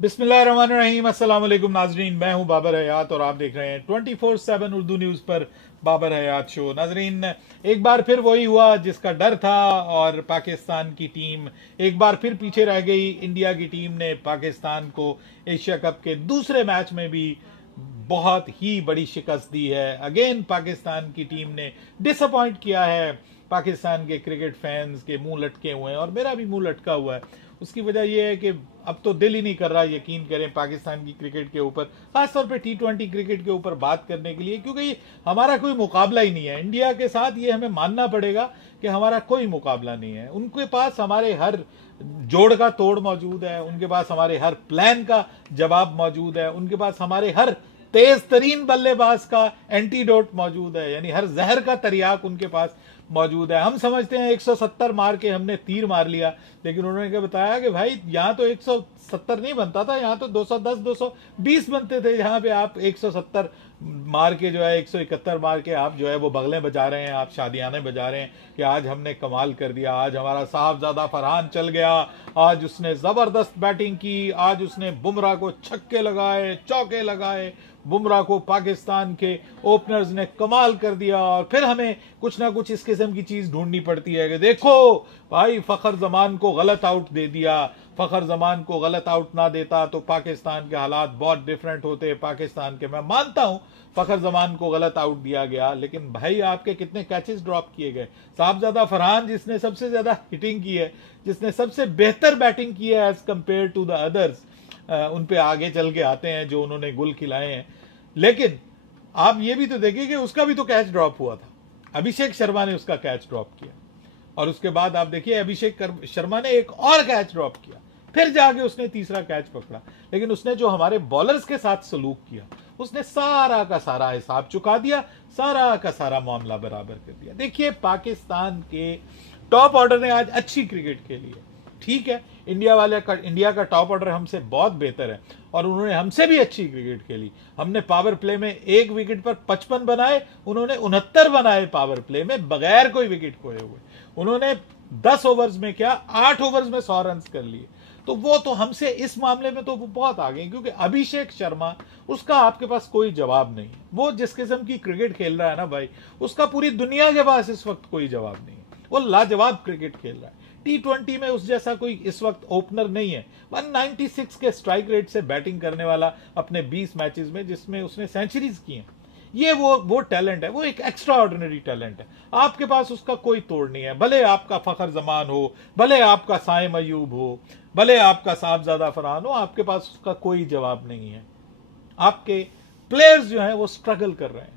बिस्मिल्लाहिर्रहमानिर्रहीम। अस्सलाम वालेकुम नाजरीन, मैं हूं बाबर हयात और आप देख रहे हैं 24/7 उर्दू न्यूज़ पर बाबर हयात शो। नाजरीन, एक बार फिर वही हुआ जिसका डर था और पाकिस्तान की टीम एक बार फिर पीछे रह गई। इंडिया की टीम ने पाकिस्तान को एशिया कप के दूसरे मैच में भी बहुत ही बड़ी शिकस्त दी है। अगेन पाकिस्तान की टीम ने डिसअपॉइंट किया है। पाकिस्तान के क्रिकेट फैंस के मुंह लटके हुए हैं और मेरा भी मुंह लटका हुआ है। उसकी वजह यह है कि अब तो दिल ही नहीं कर रहा यकीन करें पाकिस्तान की क्रिकेट के ऊपर, खासतौर पे T20 क्रिकेट के ऊपर बात करने के लिए, क्योंकि हमारा कोई मुकाबला ही नहीं है इंडिया के साथ। ये हमें मानना पड़ेगा कि हमारा कोई मुकाबला नहीं है। उनके पास हमारे हर जोड़ का तोड़ मौजूद है, उनके पास हमारे हर प्लान का जवाब मौजूद है, उनके पास हमारे हर तेज तरीन बल्लेबाज का एंटीडोट मौजूद है, यानी हर जहर का तरियाक उनके पास मौजूद है। हम समझते हैं 170 मार के हमने तीर मार लिया, लेकिन उन्होंने क्या बताया कि भाई यहाँ तो 170 नहीं बनता था, यहाँ तो 210 220 बनते थे। यहाँ पे आप 170 मार के जो है 171 मार के आप जो है वो बगलें बजा रहे हैं, आप शादियाने बजा रहे हैं कि आज हमने कमाल कर दिया, आज हमारा साहबजादा फरहान चल गया, आज उसने जबरदस्त बैटिंग की, आज उसने बुमराह को छक्के लगाए, चौके लगाए, बुमराह को पाकिस्तान के ओपनर्स ने कमाल कर दिया। और फिर हमें कुछ ना कुछ इस किस्म की चीज ढूंढनी पड़ती है कि देखो भाई फखर जमान को गलत आउट दे दिया, फखर जमान को गलत आउट ना देता तो पाकिस्तान के हालात बहुत डिफरेंट होते। पाकिस्तान के, मैं मानता हूं फखर जमान को गलत आउट दिया गया, लेकिन भाई आपके कितने कैचेस ड्रॉप किए गए। साहबजादा फरहान जिसने सबसे ज्यादा हिटिंग की है, जिसने सबसे बेहतर बैटिंग की है as compared to the others, उन पे आगे चल के आते हैं जो उन्होंने गुल खिलाए हैं। लेकिन आप ये भी तो देखिए कि उसका भी तो कैच ड्रॉप हुआ था, अभिषेक शर्मा ने उसका कैच ड्रॉप किया, और उसके बाद आप देखिए अभिषेक शर्मा ने एक और कैच ड्रॉप किया, फिर जाके उसने तीसरा कैच पकड़ा। लेकिन उसने जो हमारे बॉलर्स के साथ सलूक किया, उसने सारा का सारा हिसाब चुका दिया, सारा का सारा मामला बराबर कर दिया। देखिए पाकिस्तान के टॉप ऑर्डर ने आज अच्छी क्रिकेट खेली है, ठीक है, इंडिया का टॉप ऑर्डर हमसे बहुत बेहतर है और उन्होंने हमसे भी अच्छी क्रिकेट खेली। हमने पावर प्ले में एक विकेट पर 55 बनाए, उन्होंने 69 बनाए पावर प्ले में बगैर कोई विकेट खोए हुए। उन्होंने 10 ओवर्स में क्या 8 ओवर्स में 100 रन कर लिए। तो वो तो हमसे इस मामले में तो वो बहुत आगे, क्योंकि अभिषेक शर्मा, उसका आपके पास कोई जवाब नहीं। वो जिस किस्म की क्रिकेट खेल रहा है ना भाई, उसका पूरी दुनिया के पास इस वक्त कोई जवाब नहीं है। वो लाजवाब क्रिकेट खेल रहा है। T20 में उस जैसा कोई इस वक्त ओपनर नहीं है। 196 के स्ट्राइक रेट से बैटिंग करने वाला अपने 20 मैचेस में, जिसमें उसने सेंचुरीज की हैं। ये वो टैलेंट है, वो एक एक्स्ट्रा ऑर्डिनरी टैलेंट है। आपके पास उसका कोई तोड़ नहीं है। भले आपका फखर जमान हो, भले आपका साइम अयूब हो, भले आपका साहबजादा फरहान हो, आपके पास उसका कोई जवाब नहीं है। आपके प्लेयर्स जो हैं वो स्ट्रगल कर रहे हैं,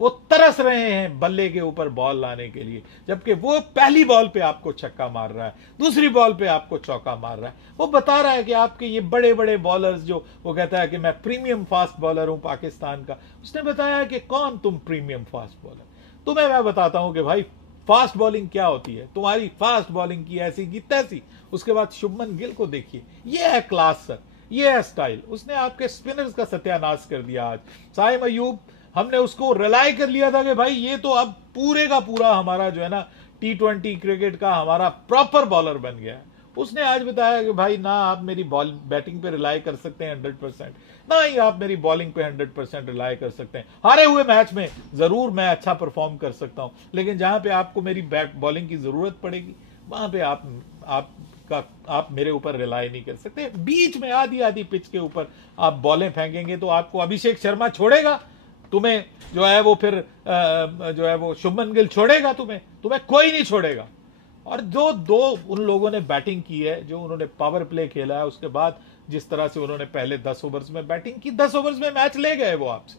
वो तरस रहे हैं बल्ले के ऊपर बॉल लाने के लिए, जबकि वो पहली बॉल पे आपको छक्का मार रहा है, दूसरी बॉल पे आपको चौका मार रहा है। वो बता रहा है कि आपके ये बड़े बड़े बॉलर्स, जो वो कहता है कि मैं प्रीमियम फास्ट बॉलर हूं पाकिस्तान का, उसने बताया है कि कौन तुम प्रीमियम फास्ट बॉलर। तुम्हें मैं बताता हूं कि भाई फास्ट बॉलिंग क्या होती है। तुम्हारी फास्ट बॉलिंग की ऐसी की तैसी। उसके बाद शुभमन गिल को देखिए, ये है क्लास सर, ये है स्टाइल। उसने आपके स्पिनर्स का सत्यानाश कर दिया आज। साइम अयूब, हमने उसको रिलाई कर लिया था कि भाई ये तो अब पूरे का पूरा हमारा जो है ना T20 क्रिकेट का हमारा प्रॉपर बॉलर बन गया है। उसने आज बताया कि भाई ना आप मेरी बॉल बैटिंग पे रिलाई कर सकते हैं 100%, ना ही आप मेरी बॉलिंग पे 100% रिलाई कर सकते हैं। हारे हुए मैच में जरूर मैं अच्छा परफॉर्म कर सकता हूं, लेकिन जहां पे आपको मेरी बॉलिंग की जरूरत पड़ेगी वहां पे आप मेरे ऊपर रिलाई नहीं कर सकते। बीच में आधी आधी पिच के ऊपर आप बॉलें फेंकेंगे तो आपको अभिषेक शर्मा छोड़ेगा, तुम्हें जो है वो फिर जो है वो शुभमन गिल छोड़ेगा, तुम्हें कोई नहीं छोड़ेगा। और जो दो उन लोगों ने बैटिंग की है, जो उन्होंने पावर प्ले खेला है, उसके बाद जिस तरह से उन्होंने पहले 10 ओवर्स में बैटिंग की, 10 ओवर्स में मैच ले गए, वो आपसे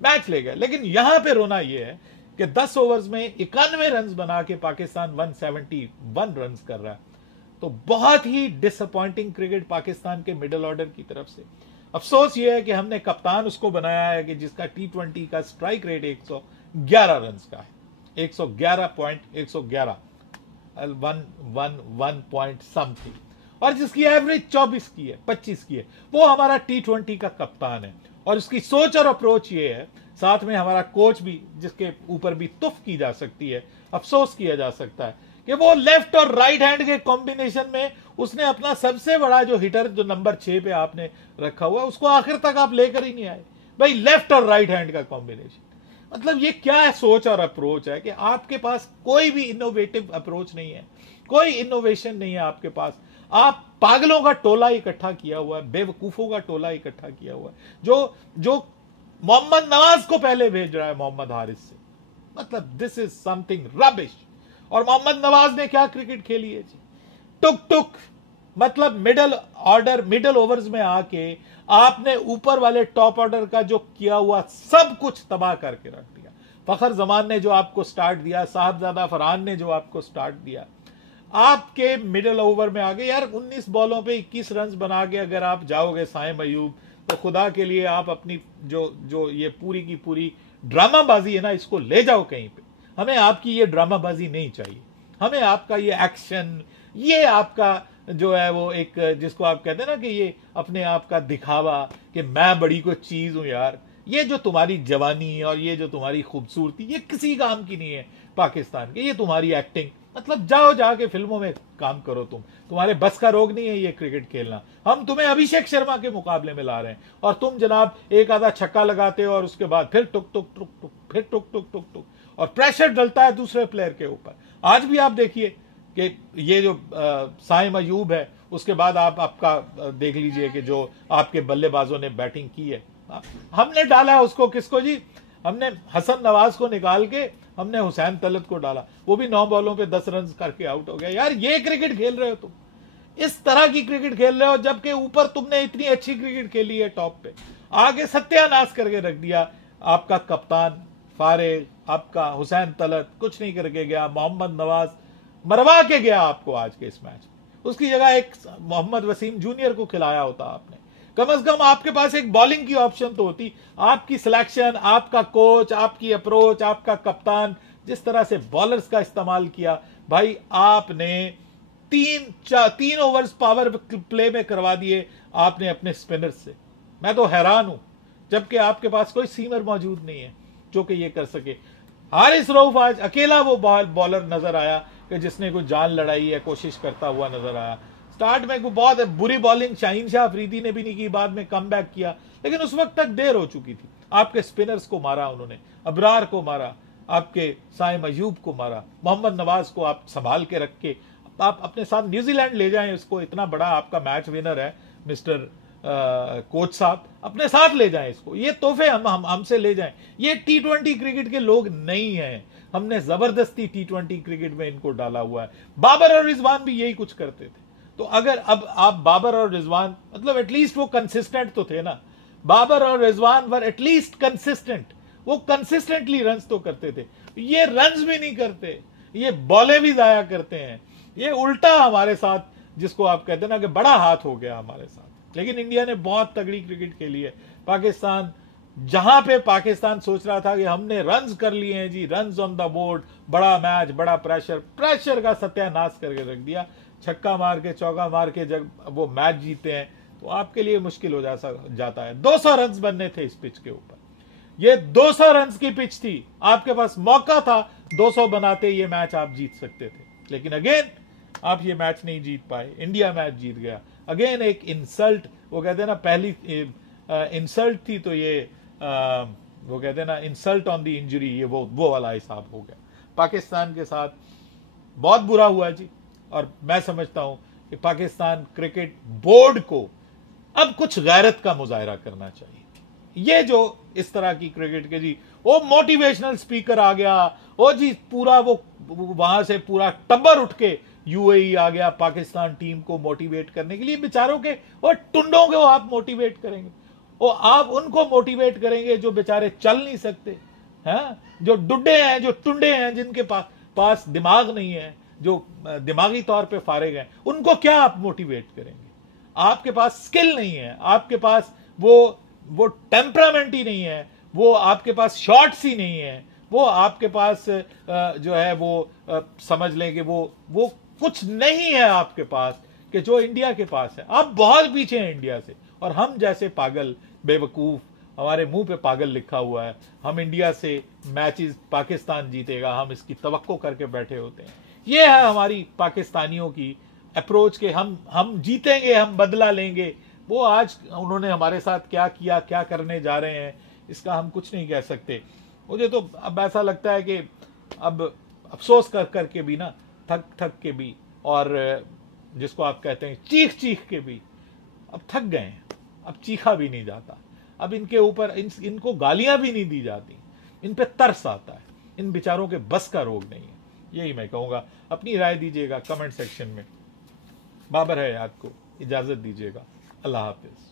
मैच ले गए। लेकिन यहां पे रोना यह है कि 10 ओवर्स में 91 रन बना के पाकिस्तान 171 रन कर रहा है। तो बहुत ही डिसअपॉइंटिंग क्रिकेट पाकिस्तान के मिडिल ऑर्डर की तरफ से। अफसोस यह है कि हमने कप्तान उसको बनाया है कि जिसका T20 का स्ट्राइक रेट 111 रन का है, 111 111 पॉइंट समथिंग, और जिसकी एवरेज 24 की है, 25 की है। वो हमारा T20 का कप्तान है और उसकी सोच और अप्रोच ये है। साथ में हमारा कोच भी, जिसके ऊपर भी तुफ की जा सकती है, अफसोस किया जा सकता है कि वो लेफ्ट और राइट हैंड के कॉम्बिनेशन में उसने अपना सबसे बड़ा जो हिटर जो नंबर 6 पे आपने रखा हुआ उसको आखिर तक आप लेकर ही नहीं आए। भाई लेफ्ट और राइट हैंड का कॉम्बिनेशन, मतलब ये क्या है सोच और अप्रोच है कि आपके पास कोई भी इनोवेटिव अप्रोच नहीं है, कोई इनोवेशन नहीं है आपके पास। आप पागलों का टोला इकट्ठा किया हुआ है, बेवकूफों का टोला इकट्ठा किया हुआ है, जो मोहम्मद नवाज को पहले भेज रहा है मोहम्मद हारिस से। मतलब दिस इज समथिंग रबिश। और मोहम्मद नवाज ने क्या क्रिकेट खेली है जी, टुक टुक, मतलब मिडल ऑर्डर मिडल ओवर्स में आके आपने ऊपर वाले टॉप ऑर्डर का जो किया हुआ सब कुछ तबाह करके रख दिया। फखर जमान ने जो आपको स्टार्ट दिया, साहबजादा फरहान ने जो आपको स्टार्ट दिया, आपके मिडिल ओवर में आगे यार 19 बॉलों पे 21 रन बना के अगर आप जाओगे साइम अयूब, तो खुदा के लिए आप अपनी जो ये पूरी की पूरी ड्रामाबाजी है ना, इसको ले जाओ कहीं पे। हमें आपकी ये ड्रामाबाजी नहीं चाहिए, हमें आपका ये एक्शन, ये आपका जो है वो एक जिसको आप कहते हैं ना कि ये अपने आप का दिखावा कि मैं बड़ी कोई चीज हूं यार, ये जो तुम्हारी जवानी और ये जो तुम्हारी खूबसूरती, ये किसी काम की नहीं है पाकिस्तान के। ये तुम्हारी एक्टिंग, मतलब जाओ जाके फिल्मों में काम करो, तुम्हारे बस का रोग नहीं है ये क्रिकेट खेलना। हम तुम्हें अभिषेक शर्मा के मुकाबले में ला रहे हैं और तुम जनाब एक आधा छक्का लगाते हो और उसके बाद फिर टुक टुक टुक टुक, फिर टुक टुक टुक टुक, और प्रेशर डलता है दूसरे प्लेयर के ऊपर। आज भी आप देखिए कि ये जो साइम अयूब है, उसके बाद आप आपका देख लीजिए कि जो आपके बल्लेबाजों ने बैटिंग की है, हमने डाला उसको किसको जी, हमने हसन नवाज को निकाल के हमने हुसैन तलत को डाला, वो भी 9 बॉलों पे 10 रन करके आउट हो गया। यार ये क्रिकेट खेल रहे हो तुम, इस तरह की क्रिकेट खेल रहे हो, जबकि ऊपर तुमने इतनी अच्छी क्रिकेट खेली है टॉप पे, आगे सत्यानाश करके रख दिया। आपका कप्तान फारिग, आपका हुसैन तलत कुछ नहीं करके गया, मोहम्मद नवाज मरवा के गया आपको आज के इस मैच में। उसकी जगह एक मोहम्मद वसीम जूनियर को खिलाया होता आपने, कम से कम आपके पास एक बॉलिंग की ऑप्शन तो होती। आपकी सिलेक्शन, आपका कोच, आपकी अप्रोच, आपका कप्तान जिस तरह से बॉलर्स का इस्तेमाल किया, भाई आपने 3 ओवर्स पावर प्ले में करवा दिए आपने अपने स्पिनर्स से। मैं तो हैरान हूं, जबकि आपके पास कोई सीमर मौजूद नहीं है जो कि ये कर सके। हारिस रऊफ आज अकेला वो बॉलर नजर आया कि जिसने कोई जान लड़ाई है, कोशिश करता हुआ नजर आया। स्टार्ट में कोई बहुत बुरी बॉलिंग शाहीन शाह अफरीदी ने भी नहीं की, बाद में कम बैक किया, लेकिन उस वक्त तक देर हो चुकी थी। आपके स्पिनर्स को मारा उन्होंने, अबरार को मारा, आपके साइम अयूब को मारा, मोहम्मद नवाज को आप संभाल के रख के आप अपने साथ न्यूजीलैंड ले जाएं। इसको इतना बड़ा आपका मैच विनर है मिस्टर कोच साहब, अपने साथ ले जाएं इसको, ये तोहफे हमसे ले जाएं। ये T20 क्रिकेट के लोग नहीं हैं, हमने जबरदस्ती T20 क्रिकेट में इनको डाला हुआ है। बाबर और रिजवान भी यही कुछ करते थे। तो अगर अब आप बाबर और रिजवान, मतलब एटलीस्ट वो कंसिस्टेंट तो थे ना, बाबर और रिजवान वर एटलीस्ट कंसिस्टेंट, वो कंसिस्टेंटली रन्स तो करते थे। ये रन्स भी नहीं करते, ये बॉलें भी जाया करते हैं। ये उल्टा हमारे साथ, जिसको आप कहते हैं ना कि बड़ा हाथ हो गया हमारे साथ। लेकिन इंडिया ने बहुत तगड़ी क्रिकेट खेली है। पाकिस्तान, जहां पे पाकिस्तान सोच रहा था कि हमने रन्स कर लिए हैं जी, रन्स ऑन द बोर्ड, बड़ा मैच, बड़ा प्रेशर का सत्यानाश करके रख दिया। छक्का मार के चौका मार के जब वो मैच जीते हैं तो आपके लिए मुश्किल हो जाता है। 200 रन्स बनने थे इस पिच के ऊपर, ये 200 रन्स की पिच थी, आपके पास मौका था 200 बनाते ये मैच आप जीत सकते थे, लेकिन अगेन आप ये मैच नहीं जीत पाए। इंडिया मैच जीत गया। अगेन एक इंसल्ट, वो कहते हैं ना पहली इंसल्ट थी तो ये वो कहते हैं ना इंसल्ट ऑन द इंजरी, ये वो वाला हिसाब हो गया पाकिस्तान के साथ। बहुत बुरा हुआ जी, और मैं समझता हूं कि पाकिस्तान क्रिकेट बोर्ड को अब कुछ गैरत का मुजाहरा करना चाहिए। ये जो इस तरह की क्रिकेट के जी, वो मोटिवेशनल स्पीकर आ गया, वो जी पूरा वो वहां से पूरा टब्बर उठ के यूएई आ गया पाकिस्तान टीम को मोटिवेट करने के लिए। बेचारों के और टुंडों को आप मोटिवेट करेंगे, और आप उनको मोटिवेट करेंगे जो बेचारे चल नहीं सकते हैं, जो डुड्डे हैं, जो टुंडे हैं, जिनके पास दिमाग नहीं है, जो दिमागी तौर पे फारिग हैं, उनको क्या आप मोटिवेट करेंगे? आपके पास स्किल नहीं है, आपके पास वो टेम्परामेंट ही नहीं है, वो आपके पास शॉट्स ही नहीं है, वो आपके पास जो है वो समझ लें कि वो कुछ नहीं है आपके पास कि जो इंडिया के पास है। आप बहुत पीछे हैं इंडिया से, और हम जैसे पागल बेवकूफ, हमारे मुंह पे पागल लिखा हुआ है, हम इंडिया से मैचेस पाकिस्तान जीतेगा, हम इसकी तवक्को करके बैठे होते हैं। ये है हमारी पाकिस्तानियों की अप्रोच के हम जीतेंगे, हम बदला लेंगे। वो आज उन्होंने हमारे साथ क्या किया, क्या करने जा रहे हैं, इसका हम कुछ नहीं कह सकते। मुझे तो अब ऐसा लगता है कि अब अफसोस कर करके भी ना, थक थक के भी, और जिसको आप कहते हैं चीख चीख के भी अब थक गए हैं। अब चीखा भी नहीं जाता, अब इनके ऊपर इनको गालियां भी नहीं दी जाती, इन पे तरस आता है। इन बेचारों के बस का रोग नहीं है। यही मैं कहूंगा। अपनी राय दीजिएगा कमेंट सेक्शन में। बाबर हयात को इजाजत दीजिएगा। अल्लाह हाफिज।